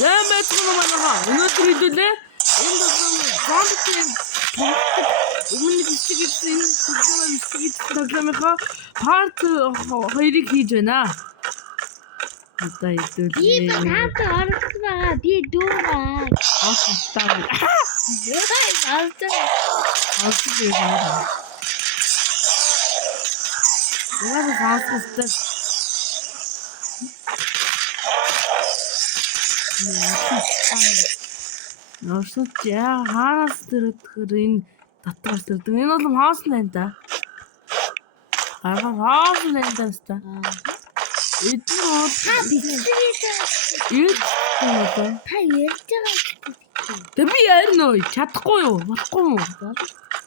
Сайн байцгаана манайха. Өнөөдөр хэлүүлээ. Энэ зомбигийн өмнө хэсгийн тоглоомынхаа part 2-ыг хийж байна. Одоо хэлүүлээ. Би таавд орсон байгаа. Би дүүраа. Оостаа. Норсод хаараас төрөдгөр энэ татвар төрдөг. Энэ бол хаос нь байна да. Хаос нь байна да. Эдгээр бол Та ярьж байгаа. Тэг би ярина уу? Чадахгүй юу? Болохгүй юу?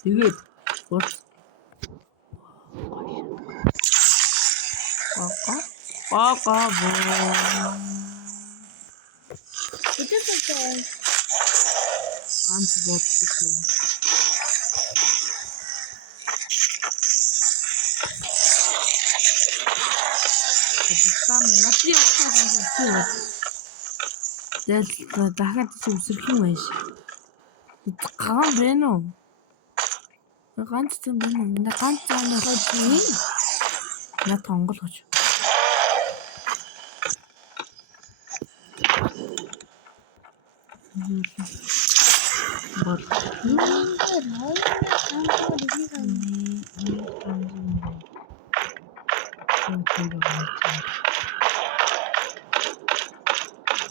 Тэгээд бол ганц бодчихгүй. Тэстан нати явахаа Тэгэл дахиад үсрэх юм байна шиг. Ган байна уу? Ганц юм байна уу? Ганц цаана хожим. На тонгол хож. Бол.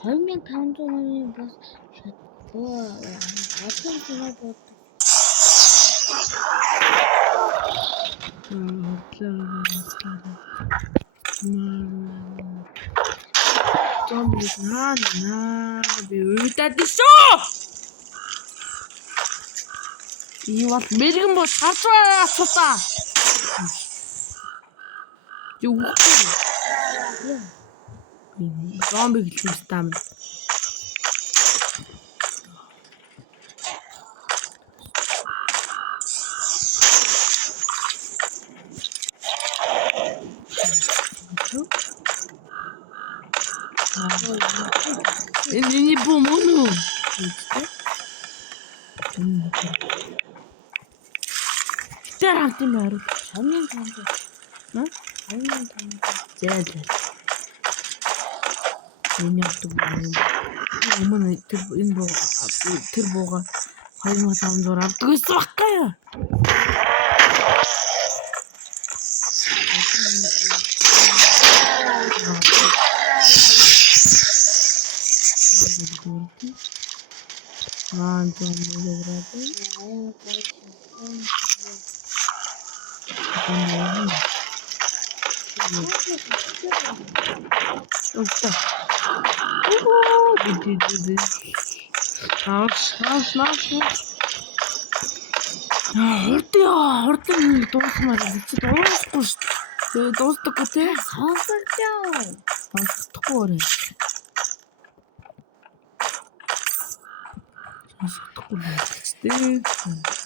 Хоймын 500 оны бас шатгаа хатан зинаа бод. Зомби наа би өвдөд шүү. И бол мэрэгэн бод хавцаа асуудаа. Юу вэ? Зомби хэлсэн стам. Энэ бом уу? Тэрхт юм аа. Хамгийн танд. Хм? Хамгийн танд. Зээл. Энэ өмнө энэ бууга 2500 авдаг гэсэн баггүй юу? Хурдан дуусмаар чи дуусахгүй шүү дээ. Тэгээ дуустдаггүй те. Сонсогдоо. Сонсохгүй өөрөө. Сонсохгүй дээ.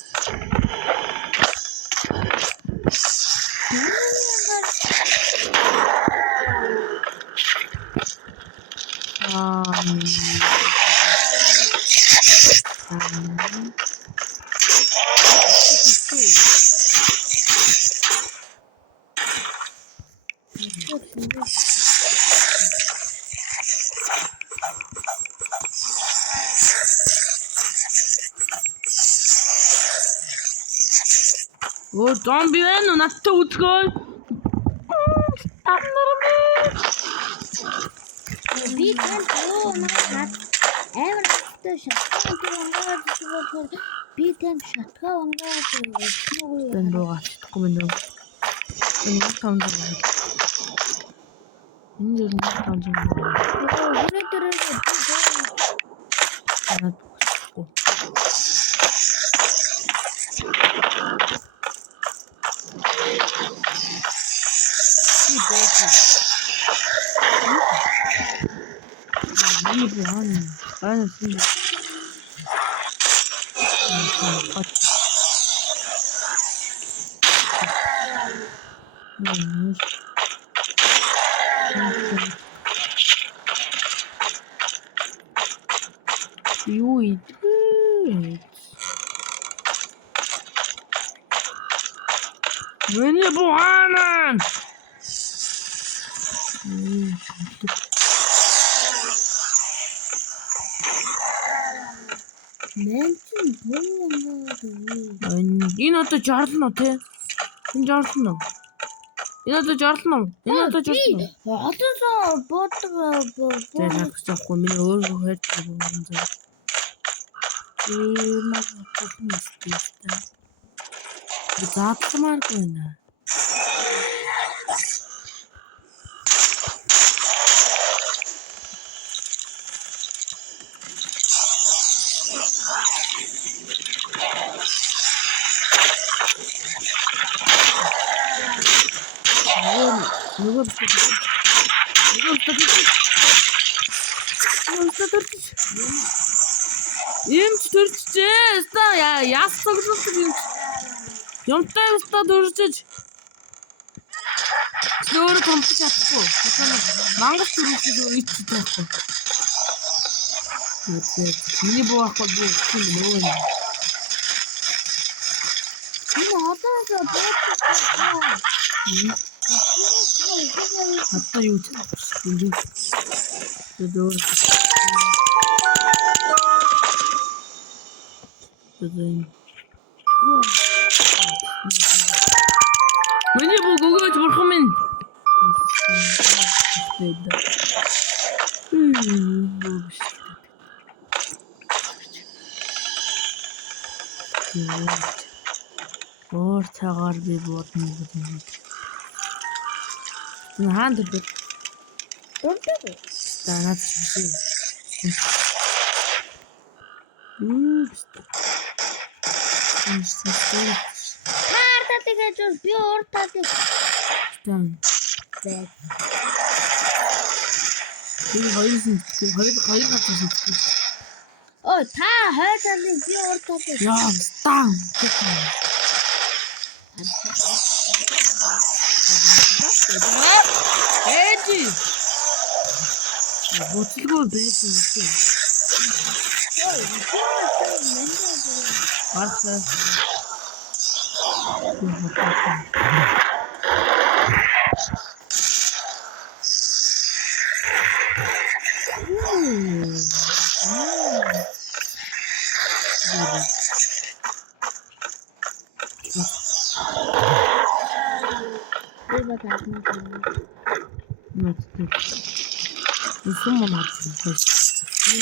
Оо зомби байна уу? Надтай үзгөө. Би танд юу наад амар хаттай шатгаа онгаад би танд шатгаа онгаад Тэн дуугаа чадахгүй мэн үү? Энэ танд дуу. Энэ юу нэг танд дуу. өнөөдөр Надад үзэхгүй. Юу идэх? Миний бугаанаа. Мэнчин буугаад. Энэ одоо жарлно те. Энэ жарлно. Энэ одоо жарлно. Энэ одоо жарлно. Одоосоо бодог. Тэгэхгүй миний өөрөө хайртай юм заа. Маа болсон юм байна. Заатмааргүй наа. Эмч төрчихээ. Ста яас цогцолтой юм. Юмтай ста дөржиж. Өөр компьютер чадахгүй. Мангас төрүүлж ичтэй байхгүй. Миний буахгүй би тийм нөө. Энэ одоосоо бодог. Хатаа юу ч юм. Дөөр. Миний бүгөөж бурхан минь. Оор цагаар би бодно гэдэг. Энэ хаанд дөрөв. Танаад чи. Таарта тэгэж би ууртаа тэг. Тан. Энэ хоёр гацсан. Ой та хойдоо би ууртаа тэг. Яа, стан. Эди. Боцлого байсан юм. Арса. Insomma,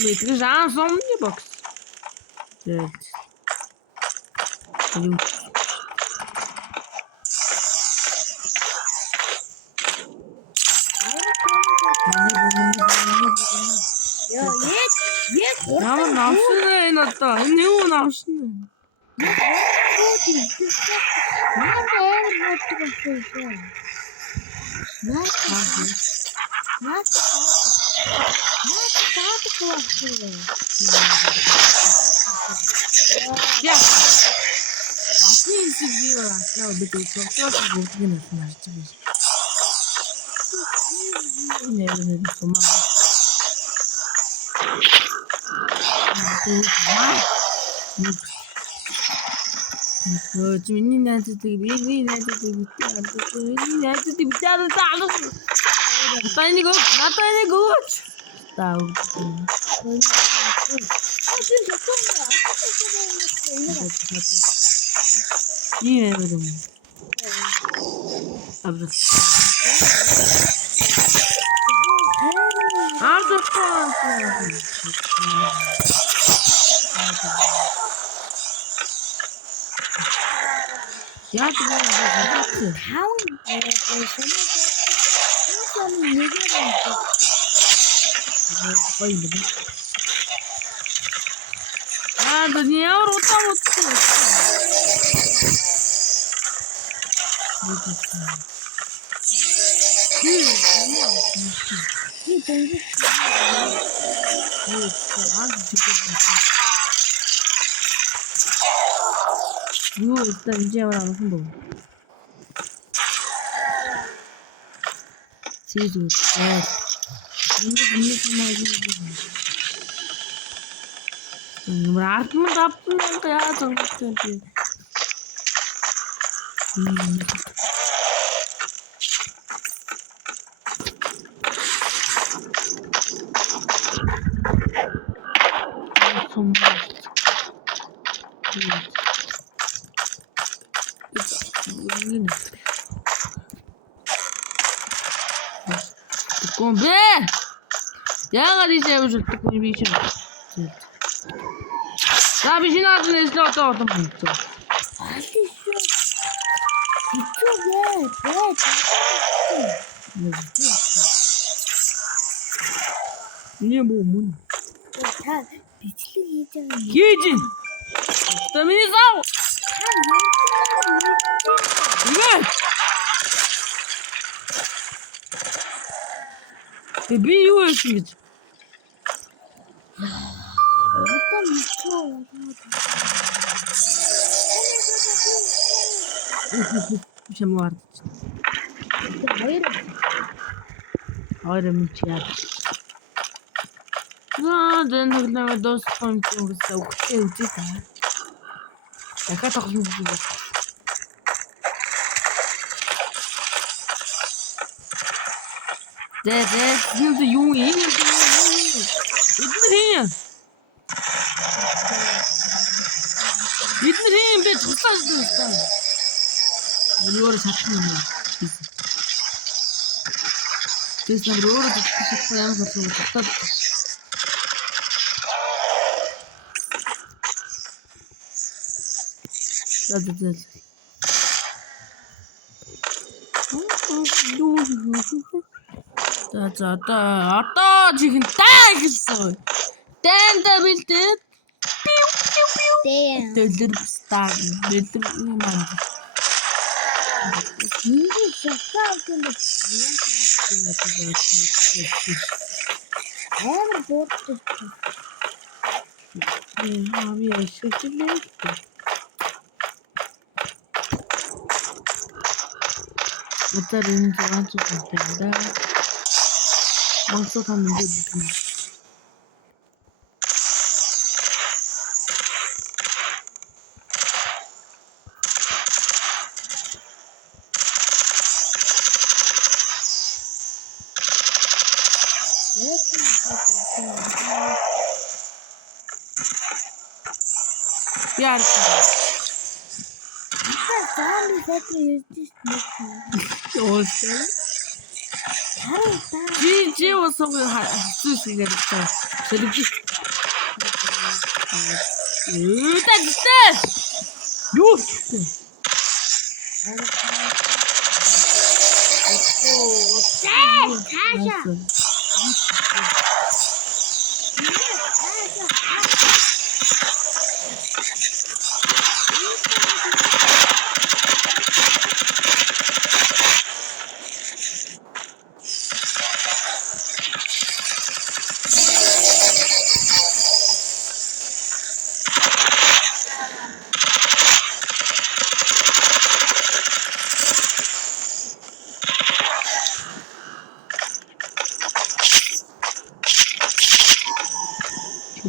metri já somos de box. Certo. Ямар навшин энэ одоо энэ юу навшин Я. Асийн сивээ аслаа бид зөвхөн бүгдийг нь харж байна. Не сумаа. Миний найзуудыг би найзуудыг битээ надад нэг өгч. Таа өгч. Nie wiem. Dobrze. A to Ja to będę А, да не ору там вот. Ну, это где она была? Сидит. Не помогу. Ардман давтан яа зогссон би. Комбе! Яагаад ийж явж чаддаггүй би чинь. За би шинаад нэслээ одоо олон болчихсон. Не мөн. Та бичлэг хийж байгаа юм. Хийж ин. Тэмээ зав. Би юу хийж? Одоо мэдээ. Шамвар. Хоёр минут яа. Дэн нэг дос фонт өгсөн үхтэй үгүй та. Дахиад тоглоно гэж байна. Дээд юу юм? Бидний би туслаж байна. Өөрөөр шатсан юм. Тэс нар өөрөөр туслах юм болсон татаад. Зээл. Одоо чихэн таа гэсэн. Тэнда бэлдээ. Пиу пиу пиу. Дэлэр стаг. Дэлэр юм аа. Миний шахаа гэнэ. Амар боодчих. Би яшилтэй. Өдөр энэ зураг зүгтэнда. Монсоо та мэдээ битэн. Яар. Зааны фото ярьж Өөсөө. Жи усоо хэцүүсгээр та. Сэлбэж. Тэстэй. Юу ч. Таашаа.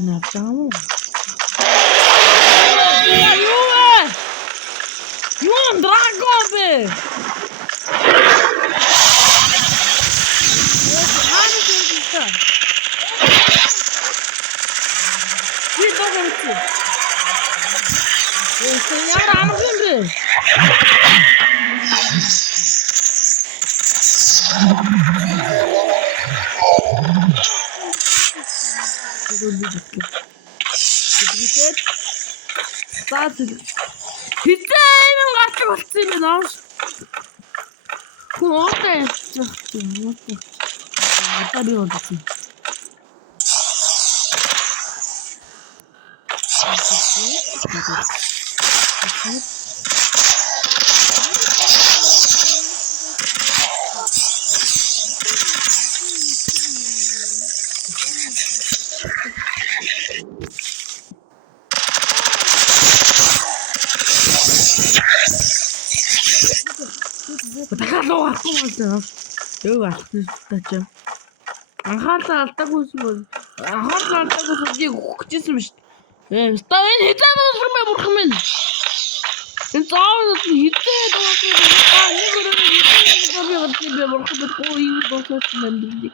Напрямую. Юун драгобе. Хитэн гацг болсон юм байна. Хөөтэй яахгүй. Одоо би удаа. Дахиад авахгүй байна. Юу алхах тач. Анхаалаа алдаагүйсэн бол анхаалаа алдаагүйсэн би өгчихсэн юм шүү. Стой хитээ бүрхэн. Энэ зоонод хитээ дуусан. Нэг өрөө хитээ бүрхэн бод юу дуусан юм бэ?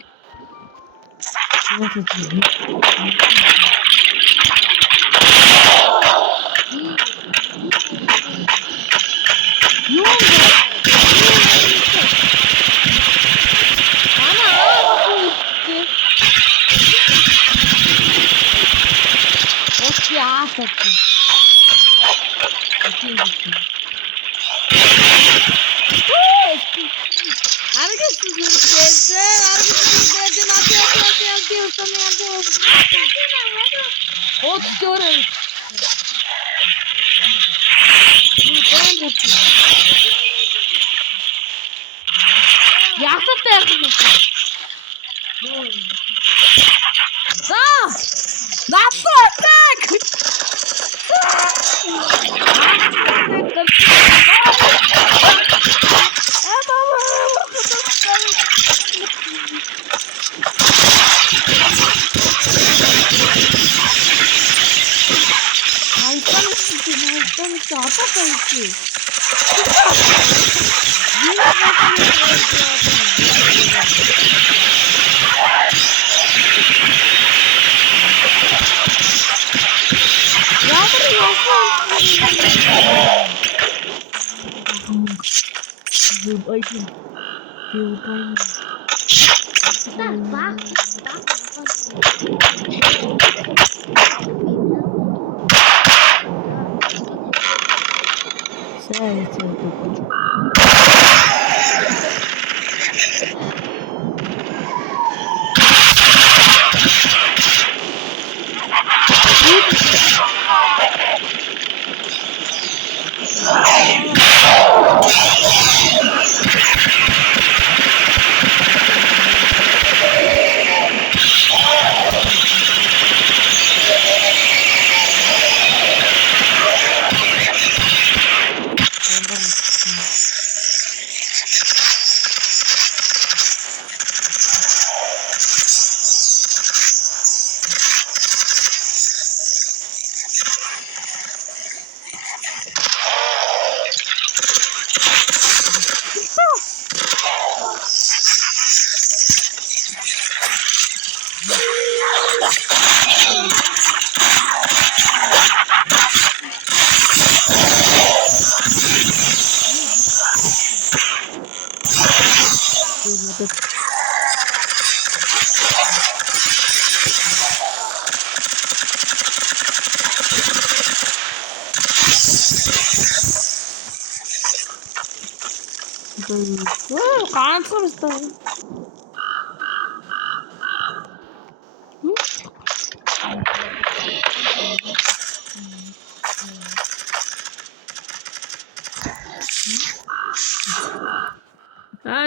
Ганцхан өстой.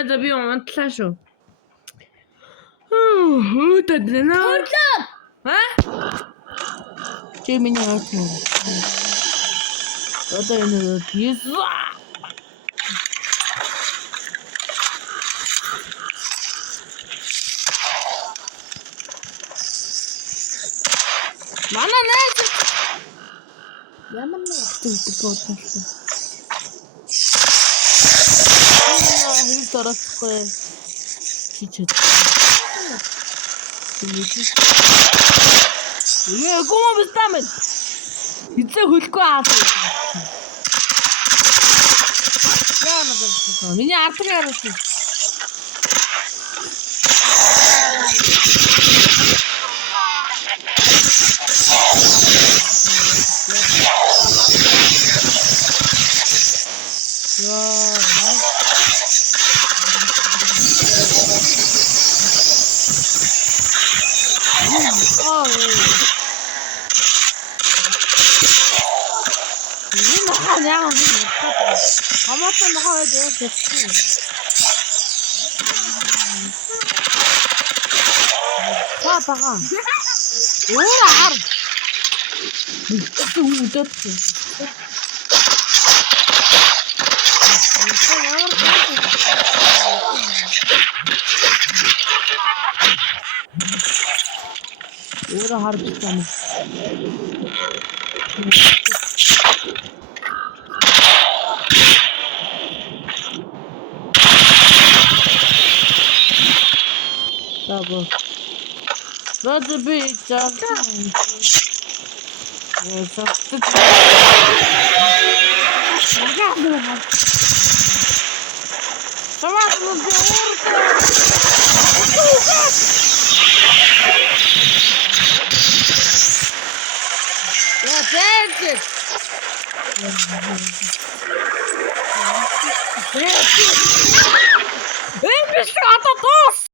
За би унтлаа шүү. Тэдрэнэ. Чи миний хатна. Одоо энэ Есүс. Мана найз. Ямар нэг төгтөгөө. Хин тарахгүй. Хичээд. Гоо бистамэн. Эцэг хөлгүй аа. Яа надад. Миний ардрын араас. Хамаатай нохоо байж байгаа. Бага. Уур. Үдээд. Өөрөө харж байна. Таго. Надо бить, да. Эй, мишка, а то тос!